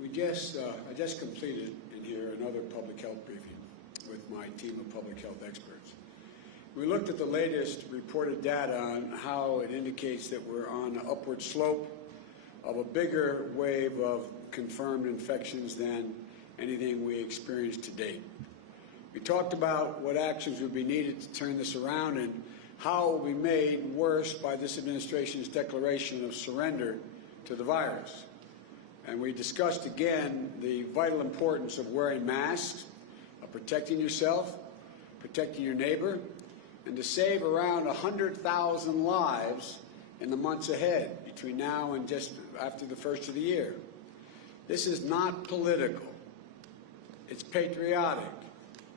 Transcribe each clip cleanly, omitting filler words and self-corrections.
I just completed in here another public health briefing with my team of public health experts. We looked at the latest reported data on how it indicates that we're on an upward slope of a bigger wave of confirmed infections than anything we experienced to date. We talked about what actions would be needed to turn this around and how it will be made worse by this administration's declaration of surrender to the virus. And we discussed again the vital importance of wearing masks, of protecting yourself, protecting your neighbor, and to save around 100,000 lives in the months ahead between now and just after the first of the year. This is not political. It's patriotic.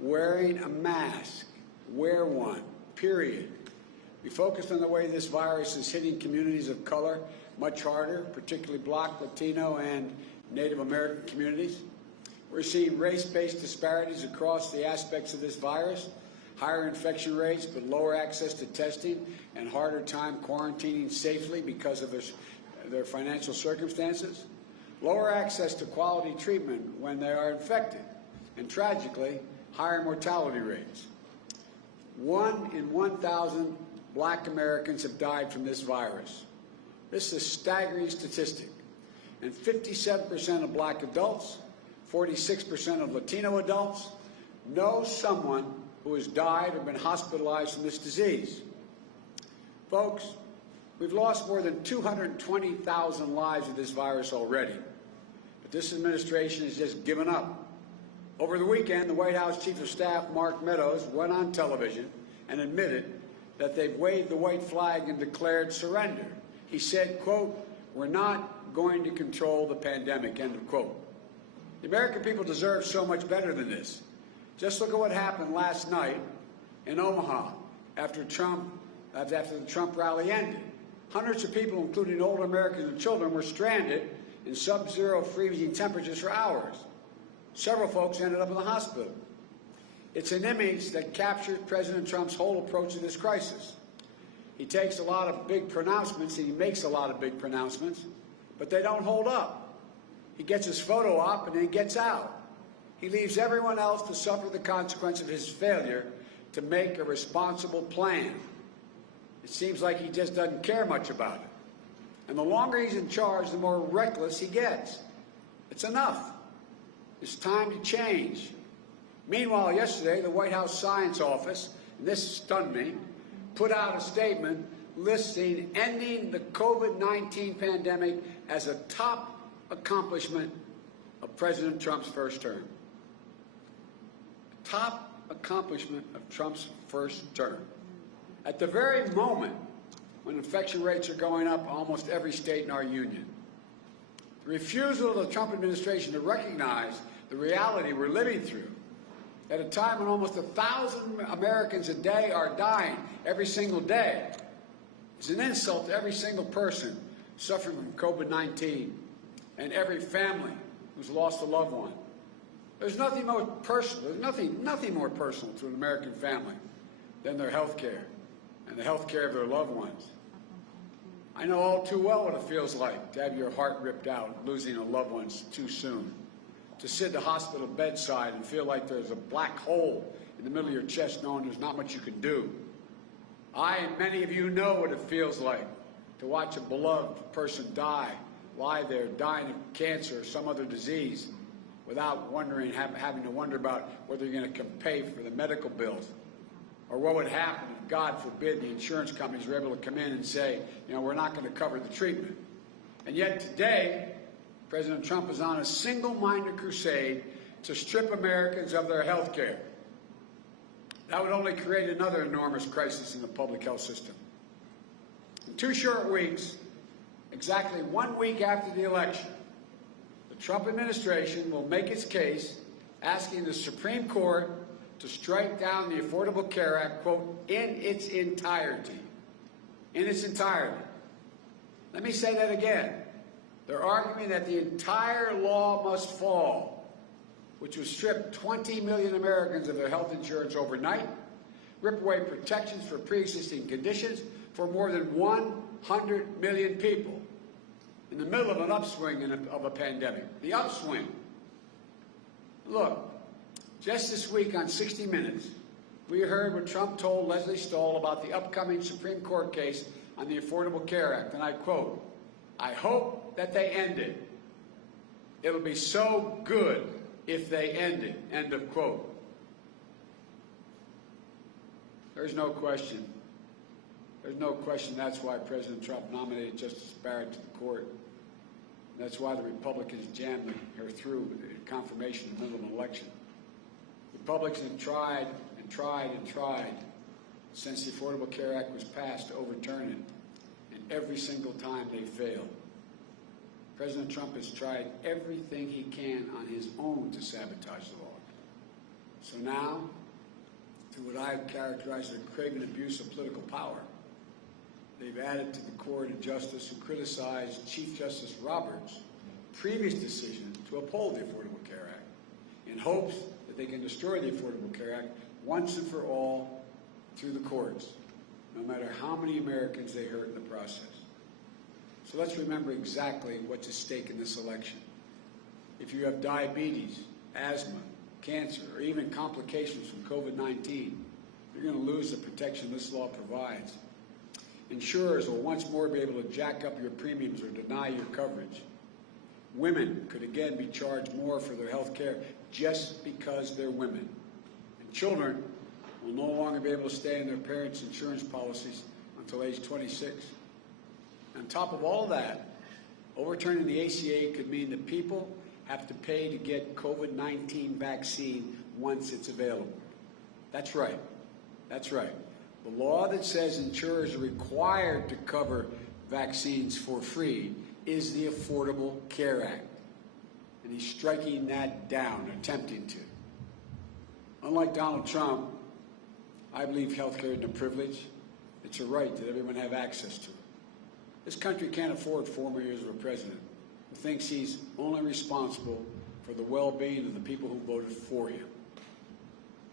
Wearing a mask, wear one, period. We focused on the way this virus is hitting communities of color much harder, particularly Black, Latino, and Native American communities. We're seeing race-based disparities across the aspects of this virus, higher infection rates but lower access to testing and harder time quarantining safely because of their financial circumstances, lower access to quality treatment when they are infected, and tragically, higher mortality rates. 1 in 1,000 Black Americans have died from this virus. This is a staggering statistic. And 57% of Black adults, 46% of Latino adults know someone who has died or been hospitalized from this disease. Folks, we've lost more than 220,000 lives of this virus already. But this administration has just given up. Over the weekend, the White House Chief of Staff, Mark Meadows, went on television and admitted that they've waved the white flag and declared surrender. He said, quote, "We're not going to control the pandemic," end of quote. The American people deserve so much better than this. Just look at what happened last night in Omaha after the Trump rally ended. Hundreds of people, including older Americans and children, were stranded in sub-zero freezing temperatures for hours. Several folks ended up in the hospital. It's an image that captures President Trump's whole approach to this crisis. He takes a lot of big pronouncements, and he makes a lot of big pronouncements, but they don't hold up. He gets his photo op and then gets out. He leaves everyone else to suffer the consequence of his failure to make a responsible plan. It seems like he just doesn't care much about it. And the longer he's in charge, the more reckless he gets. It's enough. It's time to change. Meanwhile, yesterday, the White House Science Office, and this stunned me, put out a statement listing ending the COVID-19 pandemic as a top accomplishment of President Trump's first term. Top accomplishment of Trump's first term. At the very moment when infection rates are going up in almost every state in our union. The refusal of the Trump administration to recognize the reality we're living through at a time when almost 1,000 Americans a day are dying every single day is an insult to every single person suffering from COVID-19 and every family who's lost a loved one. There's nothing more personal. There's nothing more personal to an American family than their health care and the health care of their loved ones. I know all too well what it feels like to have your heart ripped out, losing a loved one too soon, to sit at the hospital bedside and feel like there's a black hole in the middle of your chest knowing there's not much you can do. I and many of you know what it feels like to watch a beloved person die, lie there dying of cancer or some other disease without wondering, having to wonder about whether you're going to pay for the medical bills, or what would happen if, God forbid, the insurance companies were able to come in and say, you know, we're not going to cover the treatment. And yet today, President Trump is on a single-minded crusade to strip Americans of their health care. That would only create another enormous crisis in the public health system. In 2 short weeks, exactly 1 week after the election, the Trump administration will make its case asking the Supreme Court to strike down the Affordable Care Act, quote, in its entirety. In its entirety. Let me say that again. They're arguing that the entire law must fall, which would strip 20 million Americans of their health insurance overnight, rip away protections for pre-existing conditions for more than 100 million people. in the middle of an upswing of a pandemic. The upswing. Look, just this week on 60 Minutes, we heard what Trump told Leslie Stahl about the upcoming Supreme Court case on the Affordable Care Act, and I quote, "I hope that they end it. It'll be so good if they end it," end of quote. There's no question. There's no question that's why President Trump nominated Justice Barrett to the court. That's why the Republicans jammed her through the confirmation in the middle of an election. Republicans have tried and tried and tried since the Affordable Care Act was passed to overturn it, and every single time they failed. President Trump has tried everything he can on his own to sabotage the law. So now, through what I've characterized as a craven abuse of political power, they've added to the court a justice who criticized Chief Justice Roberts' previous decision to uphold the Affordable Care Act in hopes that they can destroy the Affordable Care Act once and for all through the courts, no matter how many Americans they hurt in the process. So let's remember exactly what's at stake in this election. If you have diabetes, asthma, cancer, or even complications from COVID-19, you're going to lose the protection this law provides. Insurers will once more be able to jack up your premiums or deny your coverage. Women could again be charged more for their health care just because they're women. And children will no longer be able to stay in their parents' insurance policies until age 26. On top of all that, overturning the ACA could mean that people have to pay to get COVID-19 vaccine once it's available. That's right. That's right. The law that says insurers are required to cover vaccines for free is the Affordable Care Act. And he's striking that down, attempting to. Unlike Donald Trump, I believe health care isn't a privilege. It's a right that everyone have access to. This country can't afford 4 more years of a president who thinks he's only responsible for the well-being of the people who voted for him.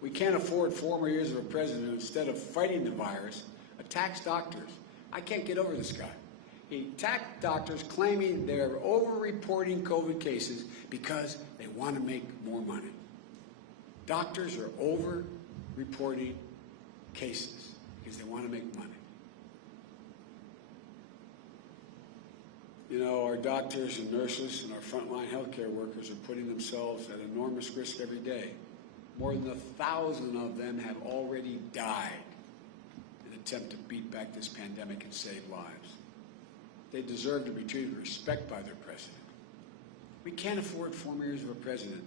We can't afford 4 more years of a president who, instead of fighting the virus, attacks doctors. I can't get over this guy. He attacked doctors claiming they're over-reporting COVID cases because they want to make more money. Doctors are over-reporting cases because they want to make money. You know, our doctors and nurses and our frontline healthcare workers are putting themselves at enormous risk every day. More than 1,000 of them have already died in an attempt to beat back this pandemic and save lives. They deserve to be treated with respect by their president. We can't afford 4 more years of a president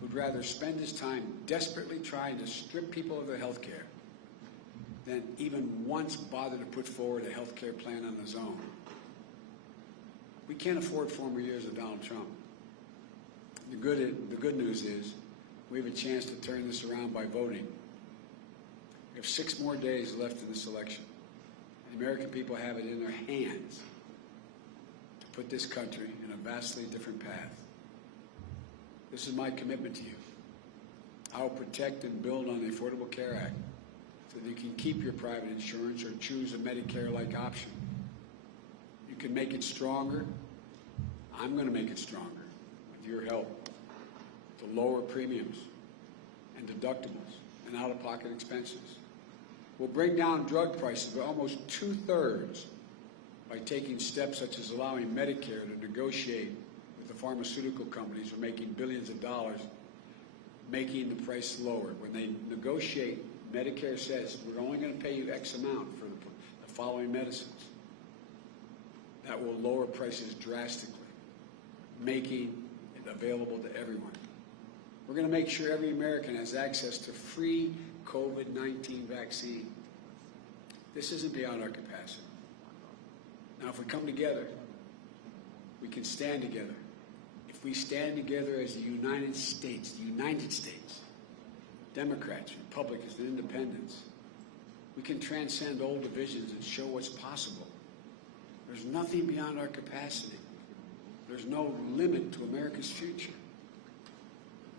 who'd rather spend his time desperately trying to strip people of their health care than even once bother to put forward a health care plan on his own. We can't afford 4 more years of Donald Trump. The good news is we have a chance to turn this around by voting. We have 6 more days left in this election. The American people have it in their hands to put this country in a vastly different path. This is my commitment to you. I will protect and build on the Affordable Care Act so that you can keep your private insurance or choose a Medicare-like option. You can make it stronger. I'm going to make it stronger with your help to lower premiums and deductibles and out-of-pocket expenses. We'll bring down drug prices by almost 2/3 by taking steps such as allowing Medicare to negotiate with the pharmaceutical companies who are making billions of dollars, making the price lower. When they negotiate, Medicare says, we're only going to pay you X amount for the following medicines. That will lower prices drastically, making it available to everyone. We're going to make sure every American has access to free COVID-19 vaccine. This isn't beyond our capacity. Now, if we come together, we can stand together. If we stand together as the United States, Democrats, Republicans, and Independents, we can transcend old divisions and show what's possible. There's nothing beyond our capacity. There's no limit to America's future.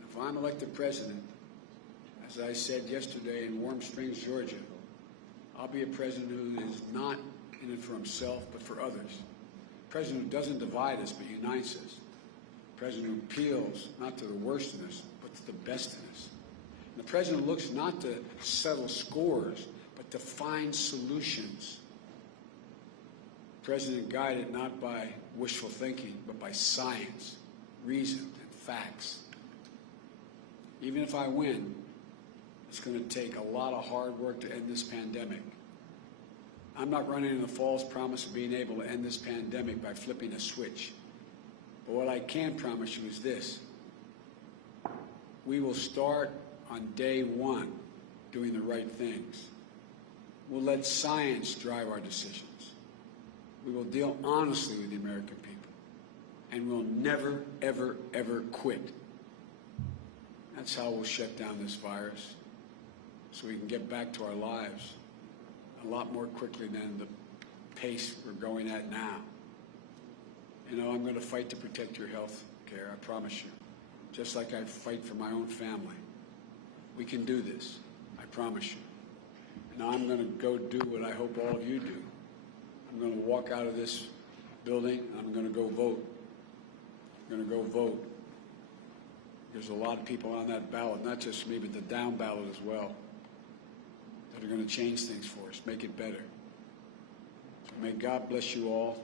If I'm elected president, as I said yesterday in Warm Springs, Georgia, I'll be a president who is not in it for himself, but for others. president who doesn't divide us but unites us. A president who appeals not to the worst in us, but to the best in us. And the president looks not to settle scores, but to find solutions. The president guided not by wishful thinking, but by science, reason, and facts. Even if I win, it's going to take a lot of hard work to end this pandemic. I'm not running on the false promise of being able to end this pandemic by flipping a switch. But what I can promise you is this. We will start on day one doing the right things. We'll let science drive our decisions. We will deal honestly with the American people. And we'll never, ever, ever quit. That's how we'll shut down this virus, so we can get back to our lives a lot more quickly than the pace we're going at now. You know, I'm going to fight to protect your health care, I promise you, just like I fight for my own family. We can do this, I promise you. And I'm going to go do what I hope all of you do. I'm going to walk out of this building, and I'm going to go vote. I'm going to go vote. There's a lot of people on that ballot, not just me, but the down ballot as well, that are going to change things for us, make it better. So may God bless you all.